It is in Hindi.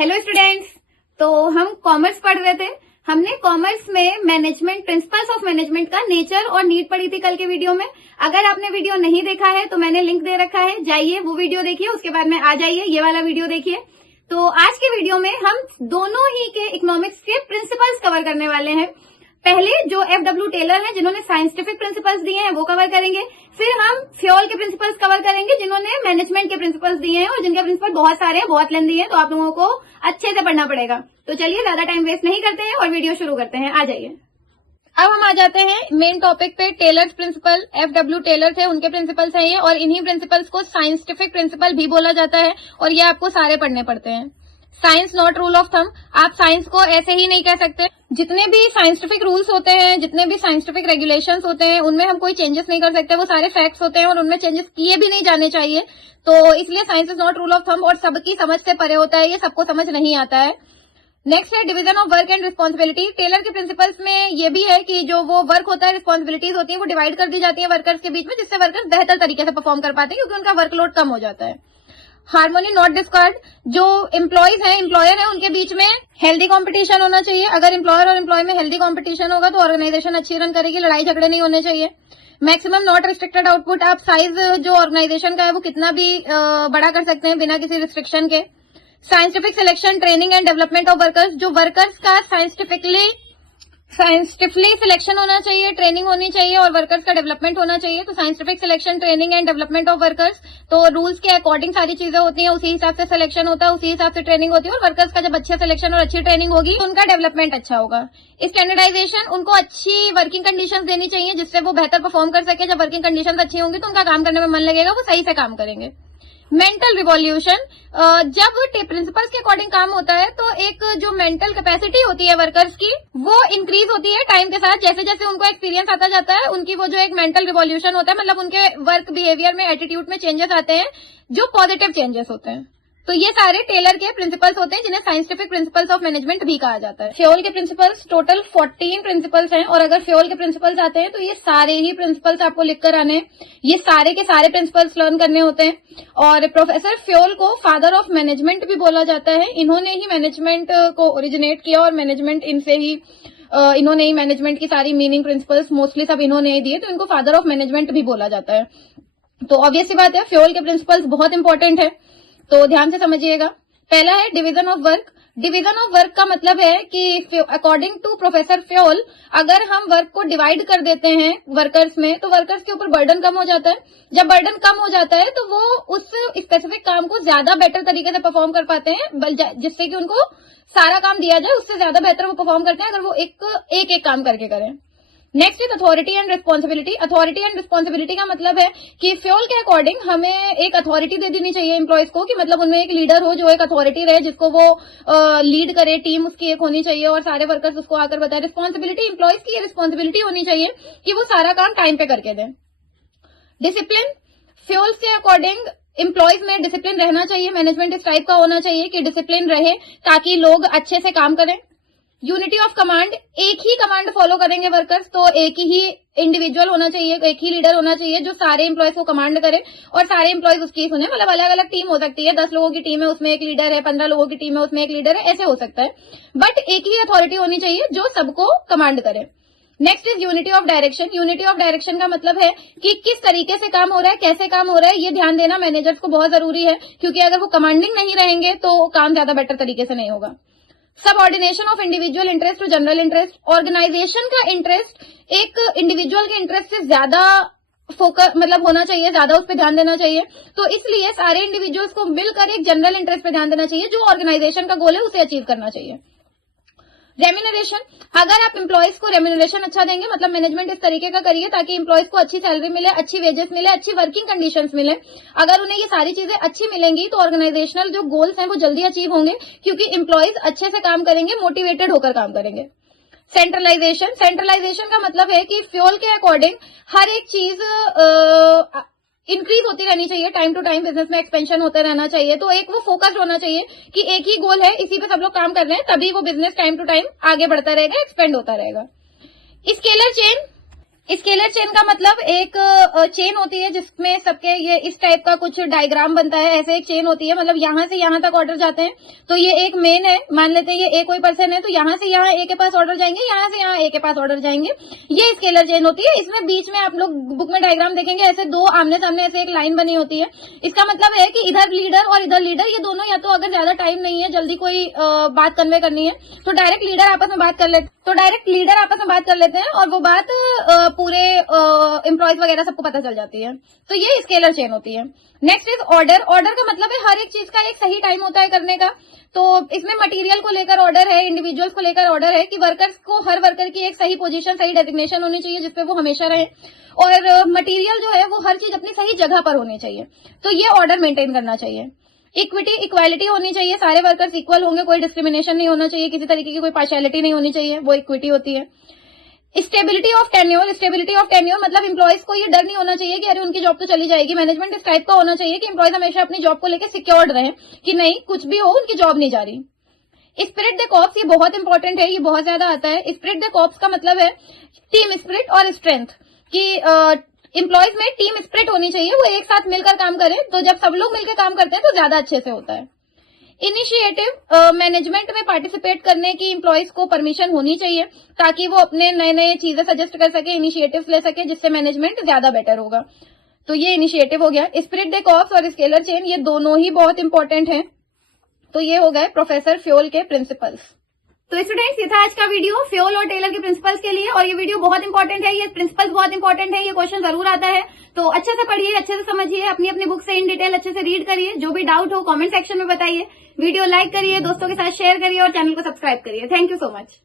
Hello students. तो हम कॉमर्स पढ़ रहे थे। हमने कॉमर्स में मैनेजमेंट, प्रिंसिपल्स ऑफ मैनेजमेंट का नेचर और नीड पढ़ी थी कल के वीडियो में। अगर आपने वीडियो नहीं देखा है तो मैंने लिंक दे रखा है, जाइए वो वीडियो देखिए, उसके बाद में आ जाइए ये वाला वीडियो देखिए। तो आज के वीडियो में हम दोनों ही के इकोनॉमिक्स के प्रिंसिपल्स कवर करने वाले हैं। पहले जो FW टेलर हैं जिन्होंने साइंटिफिक प्रिंसिपल्स दिए हैं वो कवर करेंगे। फिर हम फ्योल के प्रिंसिपल्स कवर करेंगे जिन्होंने मैनेजमेंट के प्रिंसिपल्स दिए हैं और जिनके प्रिंसिपल बहुत सारे हैं, बहुत लेंदी है, तो आप लोगों को अच्छे से पढ़ना पड़ेगा। तो चलिए ज्यादा टाइम वेस्ट नहीं करते हैं और वीडियो शुरू करते हैं। आ जाइए। अब हम आ जाते हैं मेन टॉपिक पे। टेलर्स प्रिंसिपल, FW टेलर थे, उनके प्रिंसिपल्स हैं ये, और इन्हीं प्रिंसिपल्स को साइंटिफिक प्रिंसिपल भी बोला जाता है और ये आपको सारे पढ़ने पड़ते हैं। Science not rule of thumb. आप साइंस को ऐसे ही नहीं कह सकते। जितने भी साइंटिफिक रूल्स होते हैं, जितने भी साइंटिफिक रेगुलेशंस होते हैं, उनमें हम कोई चेंजेस नहीं कर सकते। वो सारे फैक्ट्स होते हैं और उनमें चेंजेस किए भी नहीं जाने चाहिए। तो इसलिए science is not rule of thumb और सबकी समझ से परे होता है, ये सबको समझ नहीं आता है। नेक्स्ट है division of work and responsibility. Taylor के प्रिंसिपल्स में ये भी है कि जो वो वर्क होता है, रिस्पॉन्सिबिलिटीज होती है, वो डिवाइड कर दी जाती है वर्कर्स के बीच में, जिससे वर्कर्स बेहतर तरीके से परफॉर्म कर पाते हैं क्योंकि उनका वर्कलोड कम हो जाता है। Harmony not Discord. जो एम्प्लॉयज हैं, एम्प्लॉयर है, उनके बीच में हेल्दी कंपटीशन होना चाहिए। अगर एम्प्लॉयर और एम्प्लॉय में हेल्दी कंपटीशन होगा तो ऑर्गेनाइजेशन अच्छी रन करेगी, लड़ाई झगड़े नहीं होने चाहिए। Maximum not restricted output. आप साइज जो ऑर्गेनाइजेशन का है वो कितना भी बड़ा कर सकते हैं बिना किसी रिस्ट्रिक्शन के। Scientific selection, training and development of workers. जो वर्कर्स का साइंटिफिकली सिलेक्शन होना चाहिए, ट्रेनिंग होनी चाहिए और वर्कर्स का डेवलपमेंट होना चाहिए। तो scientific selection, training and development of workers, तो रूल्स के अकॉर्डिंग सारी चीजें होती हैं, उसी हिसाब से सिलेक्शन होता है, उसी हिसाब से ट्रेनिंग होती है, और वर्कर्स का जब अच्छा सिलेक्शन और अच्छी ट्रेनिंग होगी तो उनका डेवलपमेंट अच्छा होगा। स्टैंडर्डाइजेशन, उनको अच्छी वर्किंग कंडीशंस देनी चाहिए जिससे वो बेहतर परफॉर्म कर सके। जब वर्किंग कंडीशंस अच्छी होंगी तो उनका काम करने में मन लगेगा, वो सही से काम करेंगे। मेंटल रिवॉल्यूशन, जब प्रिंसिपल्स के अकॉर्डिंग काम होता है तो एक जो मेंटल कैपेसिटी होती है वर्कर्स की वो इंक्रीज होती है टाइम के साथ। जैसे जैसे उनको एक्सपीरियंस आता जाता है, उनकी वो जो एक मेंटल रिवॉल्यूशन होता है, मतलब उनके वर्क बिहेवियर में, एटीट्यूड में चेंजेस आते हैं जो पॉजिटिव चेंजेस होते हैं। तो ये सारे टेलर के प्रिंसिपल्स होते हैं जिन्हें साइंटिफिक प्रिंसिपल्स ऑफ मैनेजमेंट भी कहा जाता है। फ्योल के प्रिंसिपल्स टोटल 14 प्रिंसिपल्स हैं, और अगर फ्योल के प्रिंसिपल्स आते हैं तो ये सारे ही प्रिंसिपल्स आपको लिखकर आने हैं। ये सारे के सारे प्रिंसिपल्स लर्न करने होते हैं। और प्रोफेसर फ्योल को फादर ऑफ मैनेजमेंट भी बोला जाता है। इन्होंने ही मैनेजमेंट को ओरिजिनेट किया और मैनेजमेंट इनसे ही इन्होंने ही मैनेजमेंट की सारी मीनिंग, प्रिंसिपल्स मोस्टली सब इन्होंने ही दिए, तो इनको फादर ऑफ मैनेजमेंट भी बोला जाता है। तो ऑब्वियस सी बात है, फ्योल के प्रिंसिपल्स बहुत इंपॉर्टेंट है, तो ध्यान से समझिएगा। पहला है division of work. Division of work का मतलब है कि अकॉर्डिंग टू प्रोफेसर फ्योल, अगर हम वर्क को डिवाइड कर देते हैं वर्कर्स में तो वर्कर्स के ऊपर बर्डन कम हो जाता है। जब बर्डन कम हो जाता है तो वो उस स्पेसिफिक काम को ज्यादा बेटर तरीके से परफॉर्म कर पाते हैं, जिससे कि उनको सारा काम दिया जाए उससे ज्यादा बेहतर वो परफॉर्म करते हैं अगर वो एक काम करके करें। Next is authority and responsibility. Authority and responsibility का मतलब है कि फ्योल के अकॉर्डिंग हमें एक अथॉरिटी दे देनी चाहिए एम्प्लॉयज को, कि मतलब उनमें एक लीडर हो जो एक अथॉरिटी रहे, जिसको वो लीड करे, टीम उसकी एक होनी चाहिए और सारे वर्कर्स उसको आकर बताए। रिस्पॉन्सिबिलिटी, एम्प्लॉयज की ये रिस्पॉन्सिबिलिटी होनी चाहिए कि वो सारा काम टाइम पे करके दें। डिसिप्लिन, फ्योल के अकॉर्डिंग एम्प्लॉयज में डिसिप्लिन रहना चाहिए, मैनेजमेंट इस टाइप का होना चाहिए कि डिसिप्लिन रहे ताकि लोग अच्छे से काम करें। यूनिटी ऑफ कमांड, एक ही कमांड फॉलो करेंगे वर्कर्स, तो एक ही इंडिविजुअल होना चाहिए, एक ही लीडर होना चाहिए जो सारे एम्प्लॉयज को कमांड करे और सारे एम्प्लॉयज उसकी सुने। मतलब अलग अलग टीम हो सकती है, 10 लोगों की टीम है उसमें एक लीडर है, 15 लोगों की टीम है उसमें एक लीडर है, ऐसे हो सकता है, बट एक ही अथॉरिटी होनी चाहिए जो सबको कमांड करे। Next is unity of direction. Unity of direction का मतलब है कि किस तरीके से काम हो रहा है, कैसे काम हो रहा है, ये ध्यान देना मैनेजर्स को बहुत जरूरी है, क्योंकि अगर वो कमांडिंग नहीं रहेंगे तो काम ज्यादा बेटर तरीके से नहीं होगा। Subordination of individual interest to general interest. Organisation का इंटरेस्ट एक इंडिविजुअल के इंटरेस्ट से ज्यादा फोकस मतलब होना चाहिए, ज्यादा उस पर ध्यान देना चाहिए। तो इसलिए सारे इंडिविजुअल्स को मिलकर एक जनरल इंटरेस्ट पे ध्यान देना चाहिए, जो ऑर्गेनाइजेशन का गोल है उसे अचीव करना चाहिए। रेम्यूनरेशन, अगर आप एम्प्लॉयज को रेम्यूनरेशन अच्छा देंगे, मतलब मैनेजमेंट इस तरीके का करिए ताकि एम्प्लॉयज को अच्छी सैलरी मिले, अच्छी वेजेस मिले, अच्छी वर्किंग कंडीशंस मिले। अगर उन्हें ये सारी चीजें अच्छी मिलेंगी तो ऑर्गेनाइजेशनल जो गोल्स हैं वो जल्दी अचीव होंगे, क्योंकि एम्प्लॉयज अच्छे से काम करेंगे, मोटिवेटेड होकर काम करेंगे। सेंट्रलाइजेशन, सेंट्रलाइजेशन का मतलब है कि फ्योल के अकॉर्डिंग हर एक चीज इंक्रीज होती रहनी चाहिए, टाइम टू टाइम बिजनेस में एक्सपेंशन होते रहना चाहिए। तो एक वो फोकस्ड होना चाहिए कि एक ही गोल है, इसी पे सब लोग काम कर रहे हैं, तभी वो बिजनेस टाइम टू टाइम आगे बढ़ता रहेगा, एक्सपेंड होता रहेगा। स्केलर चेन, स्केलर चेन का मतलब एक चेन होती है जिसमें सबके ये इस टाइप का कुछ डायग्राम बनता है, ऐसे एक चेन होती है, मतलब यहाँ से यहाँ तक ऑर्डर जाते हैं। तो ये एक मेन है, मान लेते हैं ये ए कोई पर्सन है, तो यहाँ से यहाँ ए के पास ऑर्डर जाएंगे, यहाँ से यहाँ ए के पास ऑर्डर जाएंगे, ये स्केलर चेन होती है। इसमें बीच में आप लोग बुक में डायग्राम देखेंगे, ऐसे दो आमने सामने ऐसे एक लाइन बनी होती है। इसका मतलब है कि इधर लीडर और इधर लीडर, ये दोनों या तो अगर ज्यादा टाइम नहीं है, जल्दी कोई बात कन्वे करनी है, तो डायरेक्ट लीडर आपस में बात कर लेते हैं और वो बात पूरे एम्प्लॉयज वगैरह सबको पता चल जाती है। तो ये स्केलर चेन होती है। Next is order. ऑर्डर का मतलब है हर एक चीज का एक सही टाइम होता है करने का। तो इसमें मटेरियल को लेकर ऑर्डर है, इंडिविजुअल्स को लेकर ऑर्डर है कि वर्कर्स को, हर वर्कर की एक सही पोजीशन, सही डेजिग्नेशन होनी चाहिए जिसपे वो हमेशा रहे, और मटेरियल जो है वो हर चीज अपनी सही जगह पर होनी चाहिए। तो ये ऑर्डर मेंटेन करना चाहिए। इक्विटी, इक्वालिटी होनी चाहिए, सारे वर्कर्स इक्वल होंगे, कोई डिस्क्रिमिनेशन नहीं होना चाहिए, किसी तरीके की कोई पार्शियलिटी नहीं होनी चाहिए, वो इक्विटी होती है। Stability of tenure. Stability of tenure मतलब एम्प्लॉयज को ये डर नहीं होना चाहिए कि अरे उनकी जॉब तो चली जाएगी। मैनेजमेंट इस टाइप का होना चाहिए कि एम्प्लॉयज हमेशा अपनी जॉब को लेकर सिक्योर्ड रहे कि नहीं, कुछ भी हो उनकी जॉब नहीं जा रही। स्पिरिट द कॉर्प्स, ये बहुत इंपॉर्टेंट है, ये बहुत ज्यादा आता है। स्पिरिट द कॉर्प्स का मतलब है टीम स्पिरिट और स्ट्रेंथ, की एम्प्लॉयज में टीम स्पिरिट होनी चाहिए, वो एक साथ मिलकर काम करें। तो जब सब लोग मिलकर काम करते हैं तो ज्यादा अच्छे से होता है। इनिशिएटिव, मैनेजमेंट में पार्टिसिपेट करने की एम्प्लॉयज को परमिशन होनी चाहिए ताकि वो अपने नए नए चीजें सजेस्ट कर सके, इनिशिएटिव्स ले सके, जिससे मैनेजमेंट ज्यादा बेटर होगा। तो ये इनिशिएटिव हो गया। स्पिरिट द कॉर्प्स और स्केलर चेन, ये दोनों ही बहुत इंपॉर्टेंट हैं। तो ये हो गए प्रोफेसर फ्योल के प्रिंसिपल्स। तो स्टूडेंट्स, ये था आज का वीडियो फ्योल और टेलर के प्रिंसिपल्स के लिए, और ये वीडियो बहुत इंपॉर्टेंट है, ये प्रिंसिपल्स बहुत इंपॉर्टेंट है, ये क्वेश्चन जरूर आता है। तो अच्छे से पढ़िए, अच्छे से समझिए, अपनी अपनी बुक से इन डिटेल अच्छे से रीड करिए। जो भी डाउट हो कमेंट सेक्शन में बताइए, वीडियो लाइक करिए, दोस्तों के साथ शेयर करिए और चैनल को सब्सक्राइब करिए। Thank you so much.